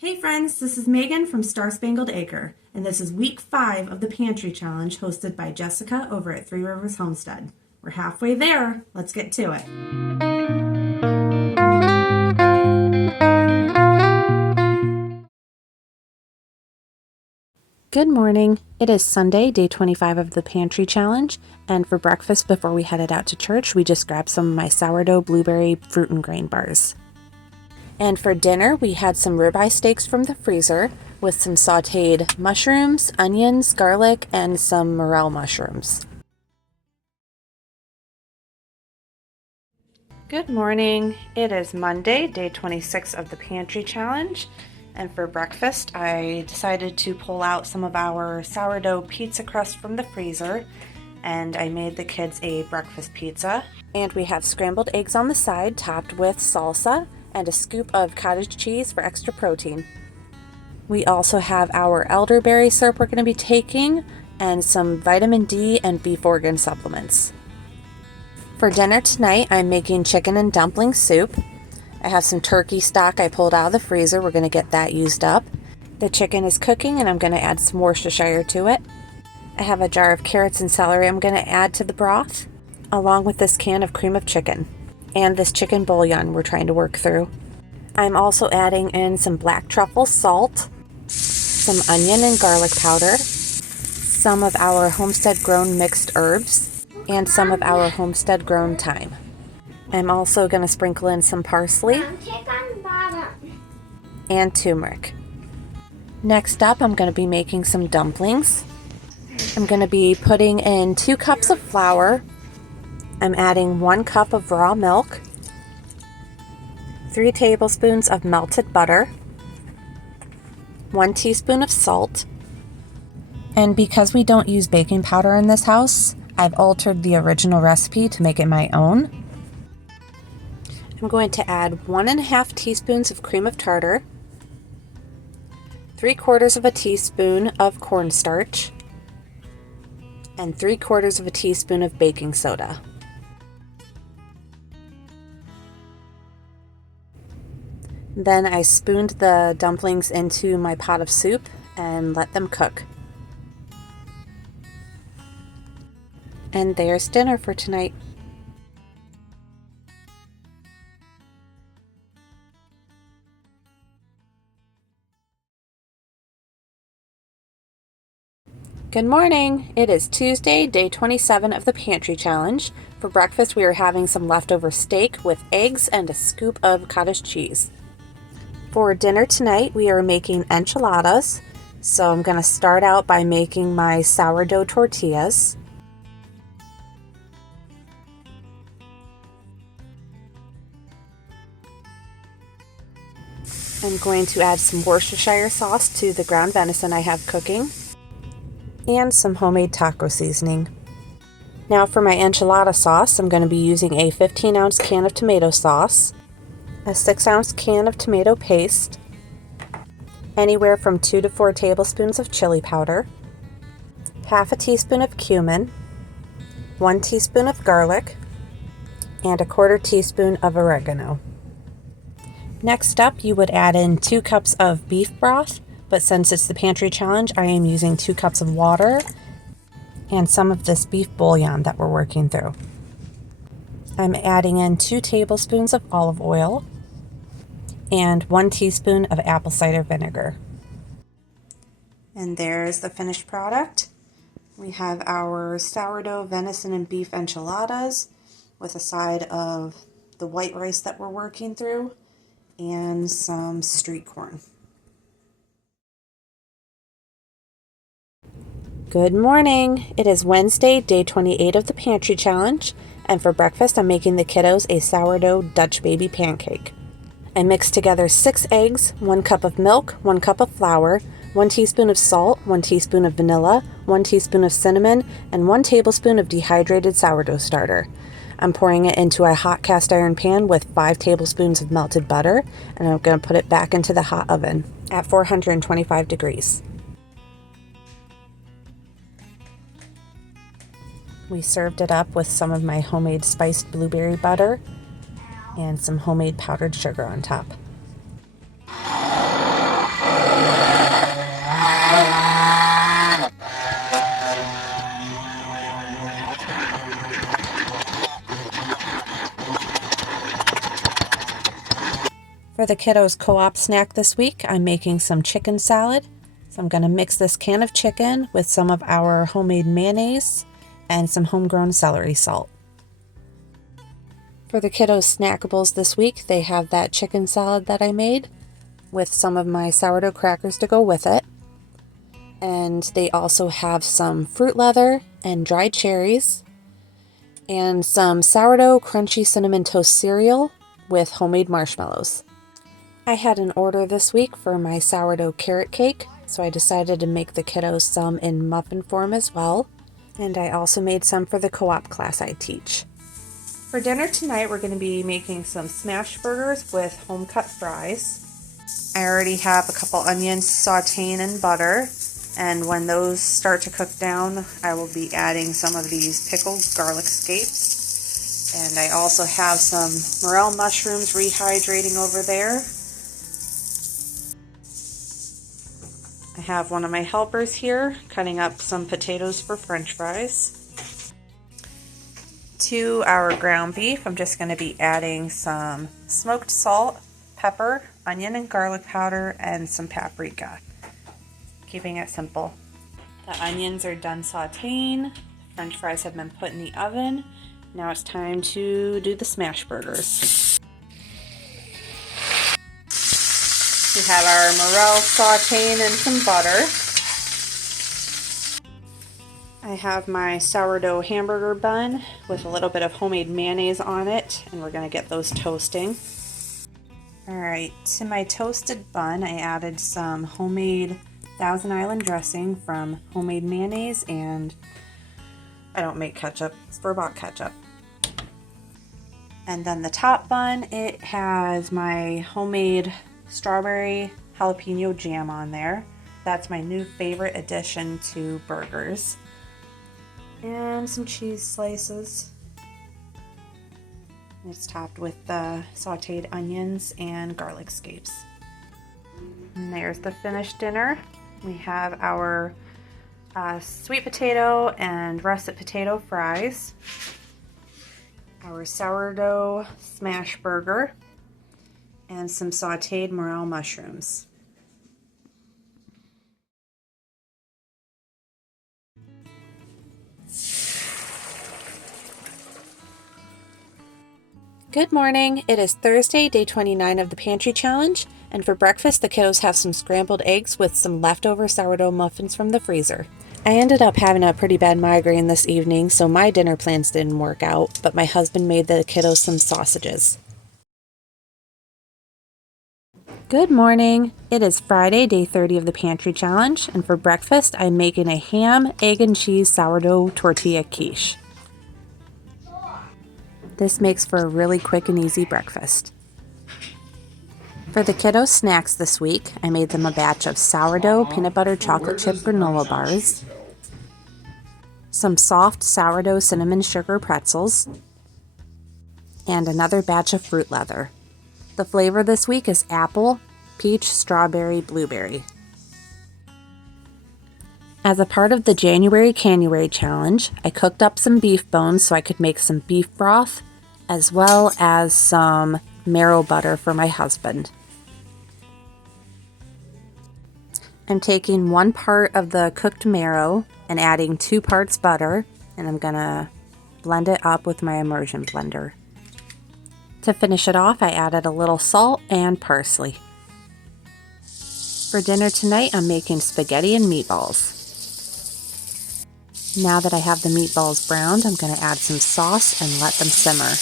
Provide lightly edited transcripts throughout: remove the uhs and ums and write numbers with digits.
Hey friends, this is Megan from Star Spangled Acre, and this is week 5 of the Pantry Challenge hosted by Jessica over at Three Rivers Homestead. We're halfway there. Let's get to it. Good morning. It is Sunday, day 25 of the Pantry Challenge, and for breakfast before we headed out to church, we just grabbed some of my sourdough blueberry fruit and grain bars. And for dinner, we had some ribeye steaks from the freezer with some sauteed mushrooms, onions, garlic, and some morel mushrooms. Good morning. It is Monday, day 26 of the Pantry Challenge. And for breakfast, I decided to pull out some of our sourdough pizza crust from the freezer. And I made the kids a breakfast pizza. And we have scrambled eggs on the side topped with salsa and a scoop of cottage cheese for extra protein. We also have our elderberry syrup we're going to be taking and some vitamin D and beef organ supplements. For dinner tonight, I'm making chicken and dumpling soup. I have some turkey stock I pulled out of the freezer. We're going to get that used up. The chicken is cooking and I'm going to add some Worcestershire to it. I have a jar of carrots and celery I'm going to add to the broth, along with this can of cream of chicken and this chicken bouillon we're trying to work through. I'm also adding in some black truffle salt, some onion and garlic powder, some of our homestead grown mixed herbs, and some of our homestead grown thyme. I'm also going to sprinkle in some parsley and turmeric. Next up, I'm going to be making some dumplings. I'm going to be putting in 2 cups of flour. I'm adding 1 cup of raw milk, 3 tablespoons of melted butter, 1 teaspoon of salt, and because we don't use baking powder in this house, I've altered the original recipe to make it my own. I'm going to add 1.5 teaspoons of cream of tartar, 3/4 of a teaspoon of cornstarch, and 3/4 of a teaspoon of baking soda. Then I spooned the dumplings into my pot of soup and let them cook. And there's dinner for tonight. Good morning! It is Tuesday, day 27 of the Pantry Challenge. For breakfast, we are having some leftover steak with eggs and a scoop of cottage cheese. For dinner tonight, we are making enchiladas. So I'm going to start out by making my sourdough tortillas. I'm going to add some Worcestershire sauce to the ground venison I have cooking, and some homemade taco seasoning. Now for my enchilada sauce, I'm going to be using a 15-ounce can of tomato sauce, a 6-ounce can of tomato paste, anywhere from 2 to 4 tablespoons of chili powder, half a teaspoon of cumin, 1 teaspoon of garlic, and a 1/4 teaspoon of oregano. Next up, you would add in 2 cups of beef broth, but since it's the Pantry Challenge, I am using 2 cups of water and some of this beef bouillon that we're working through. I'm adding in 2 tablespoons of olive oil and 1 teaspoon of apple cider vinegar. And there's the finished product. We have our sourdough venison and beef enchiladas with a side of the white rice that we're working through and some street corn. Good morning! It is Wednesday, day 28 of the Pantry Challenge, and for breakfast I'm making the kiddos a sourdough Dutch baby pancake. I mixed together 6 eggs, 1 cup of milk, 1 cup of flour, 1 teaspoon of salt, 1 teaspoon of vanilla, 1 teaspoon of cinnamon, and 1 tablespoon of dehydrated sourdough starter. I'm pouring it into a hot cast iron pan with 5 tablespoons of melted butter, and I'm going to put it back into the hot oven at 425 degrees. We served it up with some of my homemade spiced blueberry butter and some homemade powdered sugar on top. For the kiddos' co-op snack this week, I'm making some chicken salad. So I'm going to mix this can of chicken with some of our homemade mayonnaise and some homegrown celery salt. For the kiddos' snackables this week, they have that chicken salad that I made with some of my sourdough crackers to go with it. And they also have some fruit leather and dried cherries and some sourdough crunchy cinnamon toast cereal with homemade marshmallows. I had an order this week for my sourdough carrot cake, so I decided to make the kiddos some in muffin form as well. And I also made some for the co-op class I teach. For dinner tonight, we're going to be making some smash burgers with home-cut fries. I already have a couple onions sauteing in butter, and when those start to cook down, I will be adding some of these pickled garlic scapes. And I also have some morel mushrooms rehydrating over there. I have one of my helpers here cutting up some potatoes for French fries. To our ground beef, I'm just going to be adding some smoked salt, pepper, onion and garlic powder, and some paprika. Keeping it simple. The onions are done sauteing. French fries have been put in the oven. Now it's time to do the smash burgers. We have our morel sauteing in some butter. I have my sourdough hamburger bun with a little bit of homemade mayonnaise on it, and we're going to get those toasting. Alright, to my toasted bun I added some homemade Thousand Island dressing from homemade mayonnaise, and I don't make ketchup, store-bought ketchup. And then the top bun, it has my homemade strawberry jalapeno jam on there. That's my new favorite addition to burgers. And some cheese slices. It's topped with the sauteed onions and garlic scapes. And there's the finished dinner. We have our sweet potato and russet potato fries, our sourdough smash burger, and some sauteed morel mushrooms. Good morning. It is Thursday, day 29 of the Pantry Challenge, and for breakfast the kiddos have some scrambled eggs with some leftover sourdough muffins from the freezer. I ended up having a pretty bad migraine this evening, so my dinner plans didn't work out, but my husband made the kiddos some sausages. Good morning. It is Friday, day 30 of the Pantry Challenge, and for breakfast I'm making a ham, egg, and cheese sourdough tortilla quiche. This makes for a really quick and easy breakfast. For the kiddos' snacks this week, I made them a batch of sourdough peanut butter chocolate chip granola bars, some soft sourdough cinnamon sugar pretzels, and another batch of fruit leather. The flavor this week is apple, peach, strawberry, blueberry. As a part of the January Canuary challenge, I cooked up some beef bones so I could make some beef broth, as well as some marrow butter for my husband. I'm taking 1 part of the cooked marrow and adding 2 parts butter, and I'm gonna blend it up with my immersion blender. To finish it off, I added a little salt and parsley. For dinner tonight, I'm making spaghetti and meatballs. Now that I have the meatballs browned, I'm going to add some sauce and let them simmer.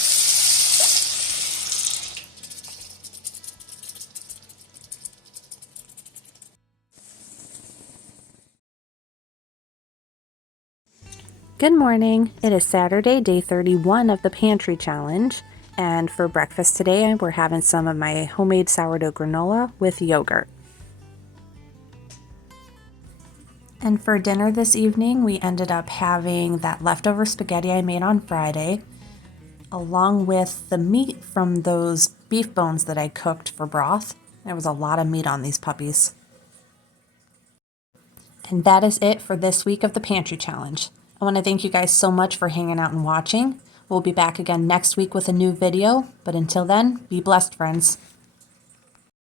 Good morning. It is Saturday, day 31 of the Pantry Challenge, and for breakfast today, we're having some of my homemade sourdough granola with yogurt. And for dinner this evening, we ended up having that leftover spaghetti I made on Friday, along with the meat from those beef bones that I cooked for broth. There was a lot of meat on these puppies. And that is it for this week of the Pantry Challenge. I want to thank you guys so much for hanging out and watching. We'll be back again next week with a new video, but until then, be blessed, friends.